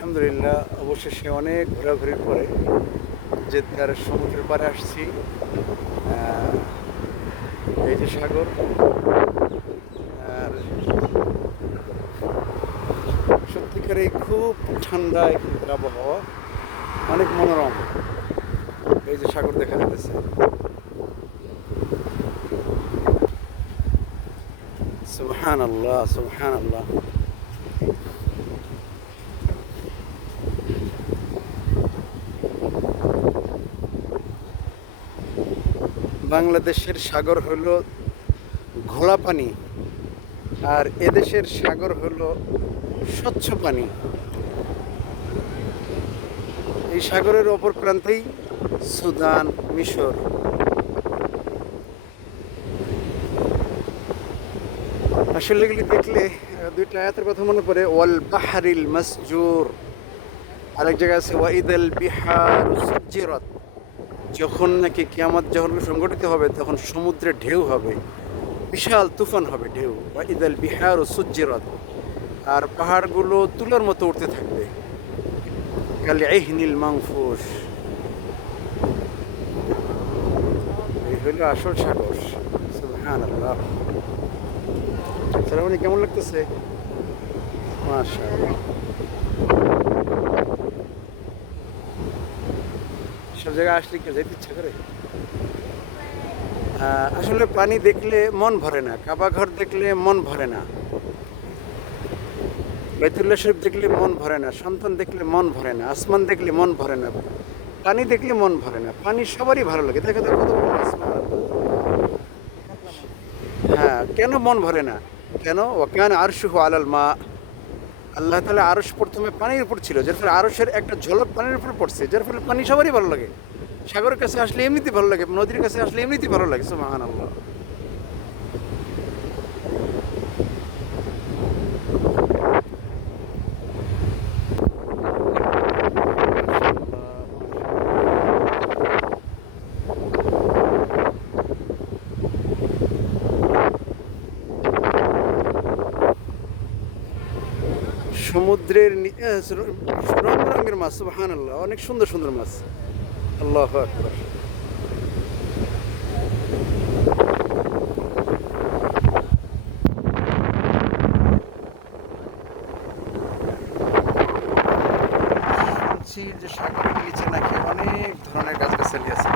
আলহামদুলিল্লাহ, অবশেষে অনেক ঘোরাঘুরির পরে জেদ্দার সমুদ্রের পাড়ে আসছি। এই যে সাগর, আর সত্যিকারে খুব ঠান্ডা এখানকার আবহাওয়া, অনেক মনোরম। এই যে সাগর দেখা যাচ্ছে। সুবহানাল্লাহ, সুবহানাল্লাহ। বাংলাদেশের সাগর হলো ঘোলা পানি, আর এদেশের সাগর হলো স্বচ্ছ পানি। এই সাগরের অপর প্রান্তেই সুদান, মিশর। আসলে এগুলি দেখলে দুইটা আয়াতের কথা মনে পড়ে, ওয়াল বাহরিল মাসজুর। আরেক জায়গায় আছে ওয়াইদাল বিহার সুজ্জিরাত। যখন নাকি কিয়ামত যখন সংগঠিত হবে, তখন সমুদ্রে ঢেউ হবে, বিশাল তুফান হবে, ঢেউ। ওয়াইদাল বিহার সুজ্জিরাত। আর পাহাড়গুলো তুলার মতো উঠতে থাকবে, কাল ইহনিল মানফুস। এই হলো আসল সাগর। সুবহানাল্লাহ। সালামনি, কেমন লাগতেছে? মাশাআল্লাহ। সব জায়গায় আসলে কি যেতে ইচ্ছা করে? আসলে পানি দেখলে মন ভরে না, কাবা ঘর দেখলে মন ভরে না, বাইতুল্লাহ শরীফ দেখলে মন ভরে না, সন্তান দেখলে মন ভরে না, আসমান দেখলে মন ভরে না, পানি দেখলে মন ভরে না। পানি সবারই ভালো লাগে, দেখো তো কত বড় আসমান। হ্যাঁ, কেন মন ভরে না? কেন? ওয়াকান আরশুহু আলাল মা। আল্লাহ তাআলা আরশ প্রথমে পানির উপর ছিল, যার ফলে আরশের একটা ঝলক পানির উপর পড়ছে, যার ফলে পানি সবারই ভালো লাগে। সাগরের কাছে আসলে এমনিতেই ভালো লাগে, নদীর কাছে আসলে এমনিতেই ভালো লাগে। সুবহানাল্লাহ। সমুদ্রের রং রঙের মাছ, সুবহানাল্লাহ, অনেক সুন্দর সুন্দর মাছ। আল্লাহু আকবার। শুনছি যে সাগরের নিচে নাকি অনেক ধরনের গাছগাছালি আছে।